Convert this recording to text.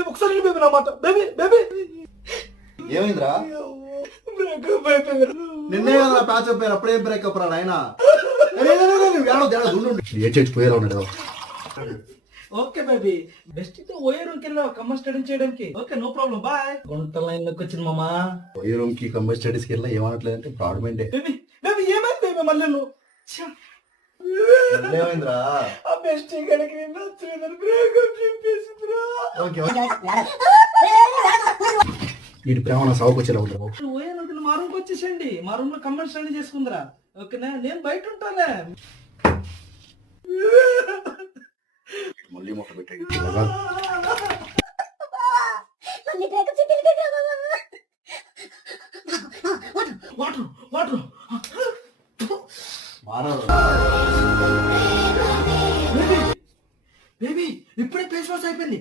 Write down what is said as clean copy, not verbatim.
Baby ఒకసారి విను baby నా మాట బేబీ బేబీ. ఏమైందిరా? బ్రేకప్ అయిపోయింది. నిన్నే కదా ప్యాచ్ అయిపోయారు, అప్పుడేం బ్రేకప్ రా నాయన. ఏ చేసి పోయేలా ఉన్నాడు. ఓకే బేబీ బెస్ట్ అయితే ఓయే రూమ్ కి వెళ్ళావు కమ్మ స్టడీ చేయడానికి. Okay no problem boy. గుంట లైన్ లోకి వచ్చింది మామా. పోయే రూమ్ కి కంబైన్ స్టడీస్ కి వెళ్ళినా ఏమనట్లేదంటే ప్రాబ్లం ఏంటి? బేబీ బేబీ ఏమైంది బేబీ మళ్ళీ నువ్వు? ఏమైందిరా? ఆ బెస్ట్ గడికి నచ్చలేదని బ్రేకప్ చెప్పేసిందిరా. వీటి ప్రేమ నా సాగుకు వచ్చేలా ఉంటారు. ఓయే రూమ్ మా రూమ్కి వచ్చేసండి, మా రూమ్ లో కమ్మ స్టడీ చేసుకుందిరా. ఓకేనా నేను బయట ఉంటానే. మళ్ళీ మొక్క పెట్టాడు. వాటర్ వాటర్ బేబీ ఇప్పుడే ఫేస్ వాష్ అయిపోయింది.